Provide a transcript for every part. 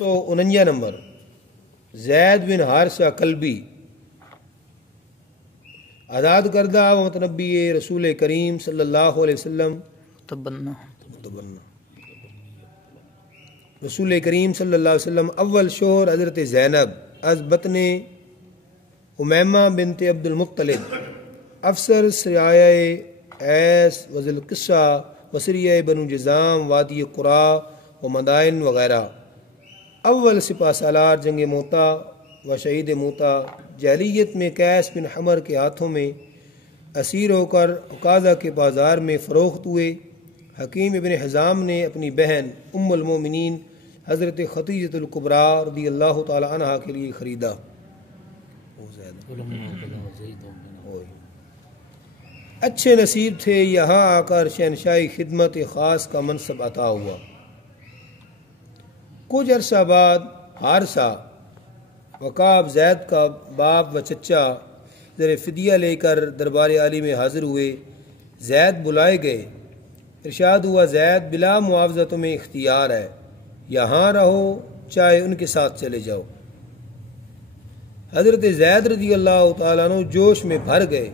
149 number زید بن حارثہ کلبی آزاد کردہ و متنبی رسول کریم صلی اللہ علیہ وسلم رسول کریم صلی اللہ علیہ وسلم اول شوہر حضرت زینب از بطن امیمہ بنت عبد المطلب افسر سرایہ ایس و ذی القصہ وسریہ بنو جزام وادی قرا و مدائن وغیرہ اول سپہ سالار جنگ موتا و شہید موتا جاہلیت میں قیس بن حمر کے ہاتھوں میں اسیر ہو کر عکاظہ کے بازار میں فروخت ہوئے۔ حکیم ابن حزام نے اپنی بہن ام المومنین حضرت خدیجۃ الکبریٰ رضی اللہ تعالی عنہا کے لیے خریدا۔ اچھے نصیب تھے، یہاں آ کر شہنشاہی خدمت خاص کا منصب عطا ہوا۔ کچھ عرصہ بعد حارثہ وقاب زید کا باپ و چچا زر فدیہ لے کر دربار عالی میں حاضر ہوئے۔ زید بلائے گئے، ارشاد ہوا زید بلا معاوضہ تمہیں اختیار ہے، یہاں رہو چاہے ان کے ساتھ چلے جاؤ۔ حضرت زید رضی اللہ تعالیٰ عنہ جوش میں بھر گئے،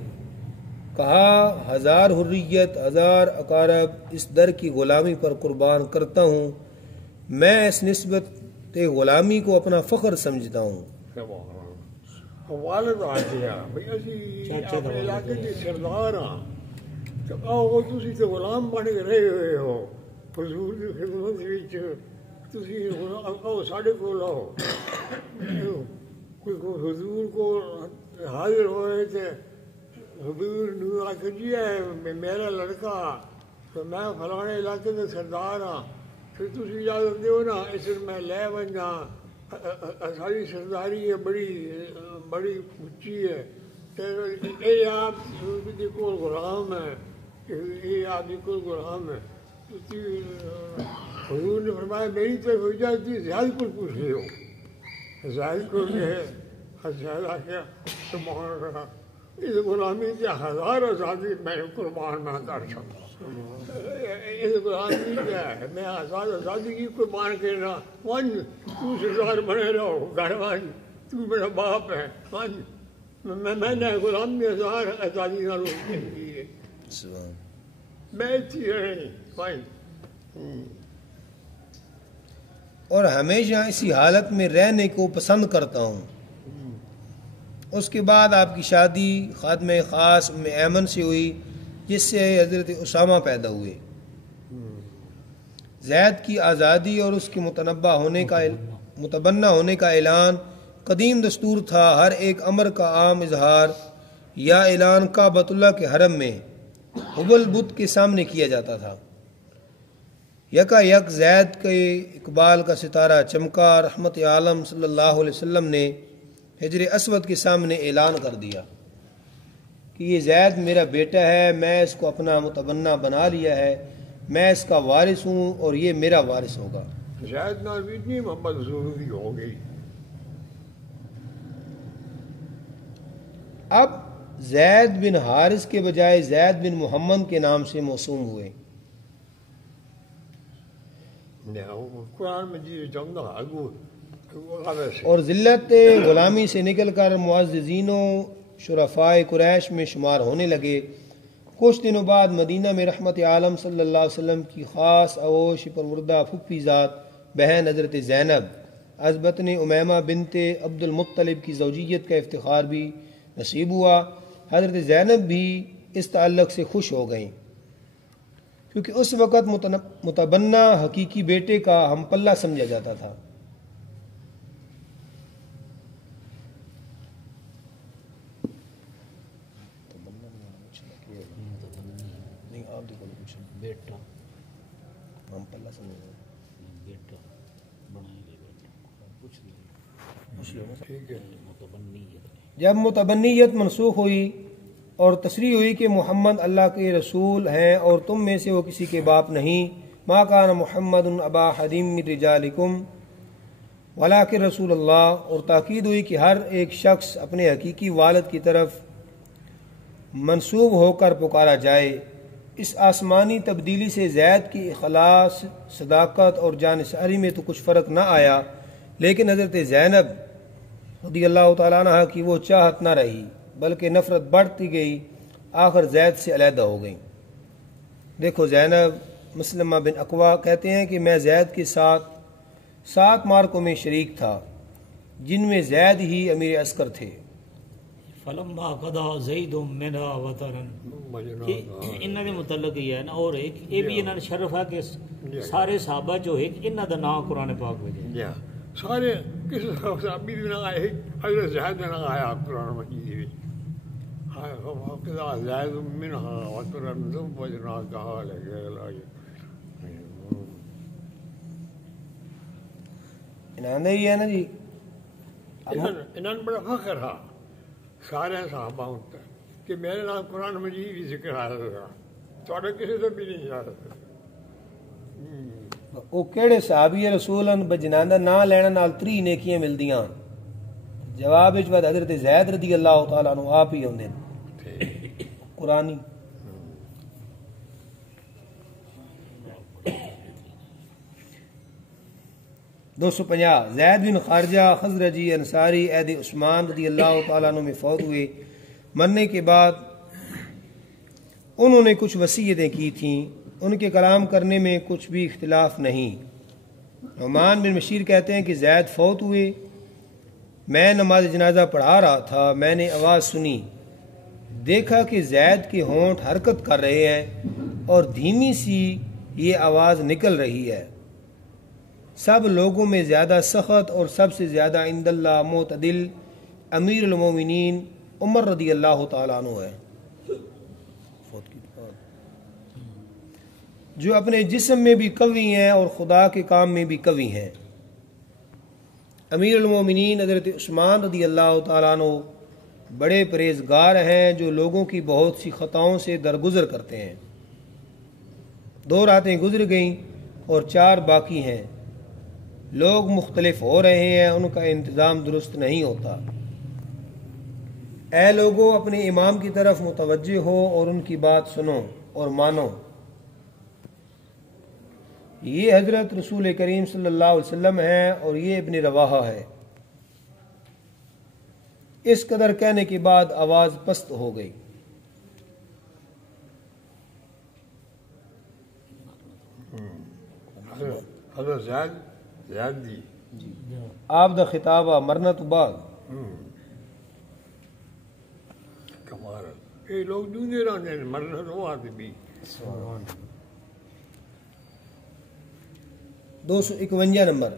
کہا 1000 حریت 1000 اقارب اس در کی غلامی پر قربان کرتا ہوں، میں اس نسبت غلامی کو اپنا فخر سمجھتا ہوں۔ والد آ گیا بھئی اسی اپنے علاقے کے سردار ہاں، جب آؤ تسی تو غلام بن کے رہے ہوئے ہو حضور کی خدمت وچ، تسی آؤ ساڈے کول آؤ۔ حضور کو حاضر ہوئے تھے، حضور نے آخر جی ہے میرا لڑکا تو میں فلانے علاقے کے سردار ہاں، پھر تسی اجازت دیو نا اس میں لے ونجا، ساری سرداری ہے بڑی اچھی ہے، یہ آپ دی کول غلام ہے، یہ آپ دی کول غلام ہے۔ حضور نے فرمایا میری طرف اجازت دی، زید کو پوچھ لیو۔ زید کو جو ہے زید آخیا سبحان اللہ، اس غلامی سے 1000 آزادی میں قربان نہ کر سکتا، اس غلامی کیا ہے، میں 1000 آزادی کی قربان کرنا، ون تو سردار بنے رہو گھر ون، تو میرا باپ ہے، ون میں نے غلامی 1000 آزادی نہ روک دی ہے، میں اتھی رہی ون۔ اور ہمیشہ اسی حالت میں رہنے کو پسند کرتا ہوں۔ اس کے بعد آپ کی شادی خادم خاص ام ایمن سے ہوئی، جس سے حضرت اسامہ پیدا ہوئے۔ زید کی آزادی اور اس کے متبنہ ہونے کا اعلان قدیم دستور تھا۔ ہر ایک امر کا عام اظہار یا اعلان کعبۃ اللہ کے حرم میں حبل بت کے سامنے کیا جاتا تھا۔ یکا یک زید کے اقبال کا ستارہ چمکا، رحمت عالم صلی اللہ علیہ وسلم نے حجر اسود کے سامنے اعلان کر دیا کہ یہ زید میرا بیٹا ہے، میں اس کو اپنا متبنہ بنا لیا ہے، میں اس کا وارث ہوں اور یہ میرا وارث ہوگا۔ زید نام اتنی محبت ضروری ہو گئی۔ اب زید بن حارث کے بجائے زید بن محمد کے نام سے موسوم ہوئے۔ قرآن مجید اور ذلت غلامی سے نکل کر معززین و شرفائے قریش میں شمار ہونے لگے۔ کچھ دنوں بعد مدینہ میں رحمت عالم صلی اللہ علیہ وسلم کی خاص اوش پروردہ پھپھی ذات بہن حضرت زینب از بطن امیمہ بنت عبد المطلب کی زوجیت کا افتخار بھی نصیب ہوا۔ حضرت زینب بھی اس تعلق سے خوش ہو گئیں، کیونکہ اس وقت متبنہ حقیقی بیٹے کا ہم پلہ سمجھا جاتا تھا۔ جب متبنیت منسوخ ہوئی اور تصریح ہوئی کہ محمد اللہ کے رسول ہیں اور تم میں سے وہ کسی کے باپ نہیں، ما کان محمد ابا احد من رجالکم ولکن رسول اللہ، اور تاکید ہوئی کہ ہر ایک شخص اپنے حقیقی والد کی طرف منسوب ہو کر پکارا جائے۔ اس آسمانی تبدیلی سے زید کی اخلاص، صداقت اور جانثاری میں تو کچھ فرق نہ آیا، لیکن حضرت زینب رضی اللہ تعالیٰ عنہ کی وہ چاہت نہ رہی بلکہ نفرت بڑھتی گئی، آخر زید سے علیحدہ ہو گئیں۔ دیکھو زینب مسلمہ بن اقوا کہتے ہیں کہ میں زید کے ساتھ 7 معرکوں میں شریک تھا جن میں زید ہی امیر عسکر تھے۔ فلما قضا زید منها وطرا، انہاں دے متعلق یہ ہے نا، اور ایک یہ بھی انہاں شرف ہے کہ سارے صحابہ جو ہے انہاں دا نام قرآن پاک میں ہے، سارے کس صحابی بھی نہ آئے، حضرت زید نہ آیا قرآن مجید میں، قضا زید منها وطرا ثم وجناها لك انہاں نے یہ ہے نا جی، انہوں نے بڑا فخر تھا سارے صحابہ کہ میرے نام قرآن مجید بھی ذکر آیا تھا، تھوڑے کسی سے بھی نہیں آیا تھا۔ وہ کہڑے صحابی رسول ہیں جنہاں دا نام لینا نال 3 نیکیاں ملدیاں؟ جواب وچ حضرت زید رضی اللہ تعالیٰ عنہ آپ ہی ہوندے قرآنی۔ دو سو 50 زید بن خارجہ خزرجی انصاری عہد عثمان رضی اللہ تعالیٰ عنہ میں فوت ہوئے۔ مرنے کے بعد انہوں نے کچھ وصیتیں کی تھیں، ان کے کلام کرنے میں کچھ بھی اختلاف نہیں۔ نعمان بن بشیر کہتے ہیں کہ زید فوت ہوئے، میں نماز جنازہ پڑھا رہا تھا، میں نے آواز سنی، دیکھا کہ زید کے ہونٹ حرکت کر رہے ہیں اور دھیمی سی یہ آواز نکل رہی ہے۔ سب لوگوں میں زیادہ سخت اور سب سے زیادہ عند اللہ معتدل امیر المومنین عمر رضی اللہ تعالیٰ عنہ ہے، جو اپنے جسم میں بھی قوی ہیں اور خدا کے کام میں بھی قوی ہیں۔ امیر المومنین حضرت عثمان رضی اللہ تعالیٰ عنہ بڑے پرہیزگار ہیں جو لوگوں کی بہت سی خطاؤں سے درگزر کرتے ہیں۔ 2 راتیں گزر گئیں اور 4 باقی ہیں، لوگ مختلف ہو رہے ہیں، ان کا انتظام درست نہیں ہوتا۔ اے لوگوں اپنے امام کی طرف متوجہ ہو اور ان کی بات سنو اور مانو۔ یہ حضرت رسول کریم صلی اللہ علیہ وسلم ہے اور یہ ابن رواحہ ہے۔ اس قدر کہنے کے بعد آواز پست ہو گئی۔ حضرت زید جی آپ دا خطابہ مرنا تو بعد کمال یہ لوگ دونوں رہنے مرنا تو بعد بھی۔ 251 نمبر